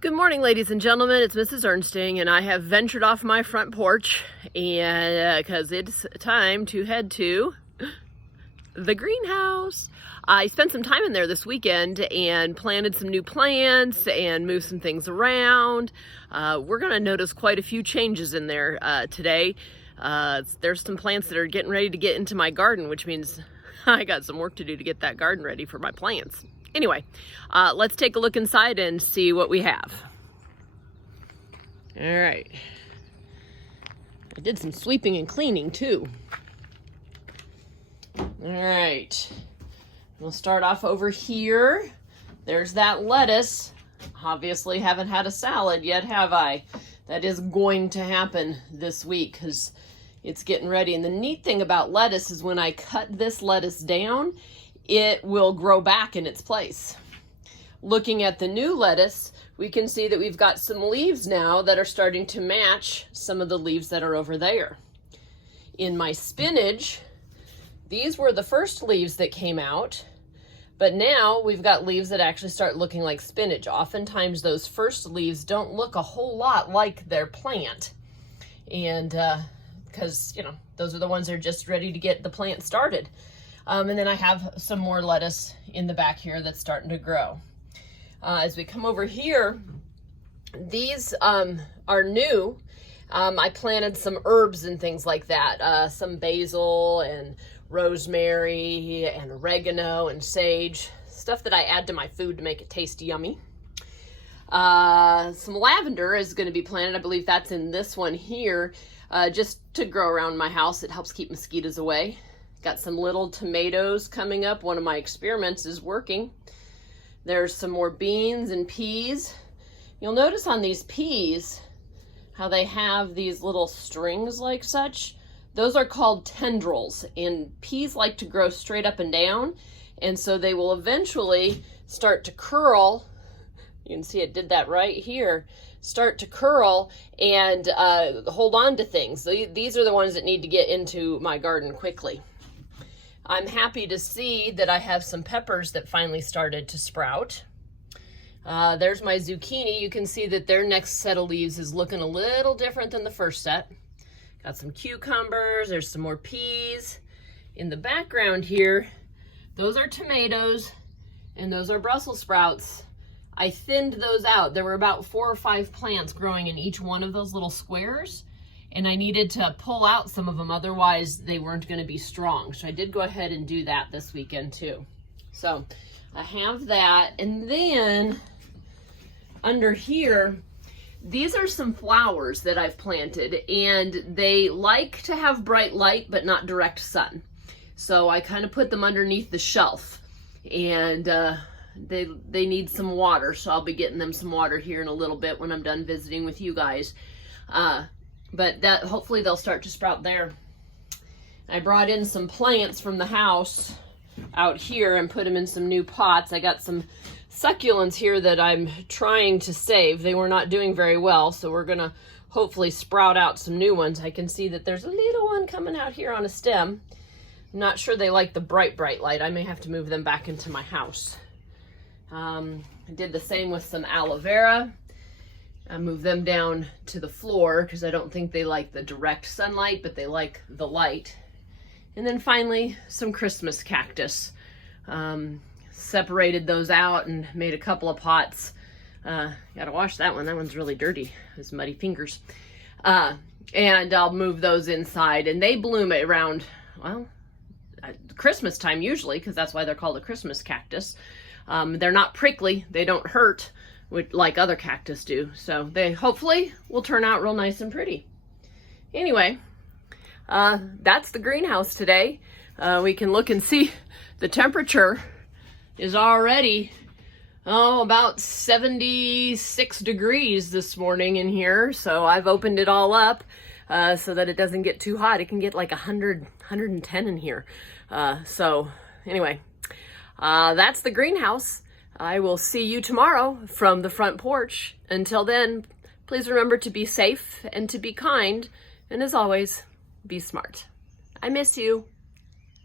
Good morning, ladies and gentlemen. It's Mrs. Ernsting, and I have ventured off my front porch, and because it's time to head to the greenhouse. I spent some time in there this weekend and planted some new plants and moved some things around. We're going to notice quite a few changes in there today. There's some plants that are getting ready to get into my garden, which means I got some work to do to get that garden ready for my plants. Anyway, let's take a look inside and see what we have. All right. I did some sweeping and cleaning too. All right. We'll start off over here. There's that lettuce. Obviously haven't had a salad yet, have I? That is going to happen this week because it's getting ready. And the neat thing about lettuce is when I cut this lettuce down, it will grow back in its place. Looking at the new lettuce, we can see that we've got some leaves now that are starting to match some of the leaves that are over there. In my spinach, these were the first leaves that came out, but now we've got leaves that actually start looking like spinach. Oftentimes those first leaves don't look a whole lot like their plant. And because, you know, those are the ones that are just ready to get the plant started. And then I have some more lettuce in the back here that's starting to grow. As we come over here, these are new. I planted some herbs and things like that. Some basil and rosemary and oregano and sage. Stuff that I add to my food to make it taste yummy. Some lavender is going to be planted. I believe that's in this one here. Just to grow around my house. It helps keep mosquitoes away. Got some little tomatoes coming up. One of my experiments is working. There's some more beans and peas. You'll notice on these peas how they have these little strings like such. Those are called tendrils, and peas like to grow straight up and down, and so they will eventually start to curl. You can see it did that right here. Start to curl and hold on to things. So these are the ones that need to get into my garden quickly. I'm happy to see that I have some peppers that finally started to sprout. There's my zucchini. You can see that their next set of leaves is looking a little different than the first set. Got some cucumbers. There's some more peas. In the background here, those are tomatoes and those are Brussels sprouts. I thinned those out. There were about 4 or 5 plants growing in each one of those little squares. And I needed to pull out some of them, otherwise they weren't going to be strong. So I did go ahead and do that this weekend too. So I have that. And then under here, these are some flowers that I've planted, and they like to have bright light but not direct sun. So I kind of put them underneath the shelf, and they need some water. So I'll be getting them some water here in a little bit when I'm done visiting with you guys. But that hopefully they'll start to sprout there. I brought in some plants from the house out here and put them in some new pots. I got some succulents here that I'm trying to save. They were not doing very well, so we're gonna hopefully sprout out some new ones. I can see that there's a little one coming out here on a stem. I'm not sure they like the bright light. I may have to move them back into my house. I did the same with some aloe vera. I moved them down to the floor because I don't think they like the direct sunlight, but they like the light. And then finally, some Christmas cactus. Separated those out and made a couple of pots. Gotta wash that one. That one's really dirty. Those muddy fingers. And I'll move those inside. And they bloom around, well, Christmas time usually, because that's why they're called a Christmas cactus. They're not prickly. They don't hurt like other cactus do. So they hopefully will turn out real nice and pretty. Anyway, that's the greenhouse today. We can look and see the temperature is already, about 76 degrees this morning in here. So I've opened it all up so that it doesn't get too hot. It can get like 100, 110 in here. So anyway, that's the greenhouse. I will see you tomorrow from the front porch. Until then, please remember to be safe and to be kind. And as always, be smart. I miss you.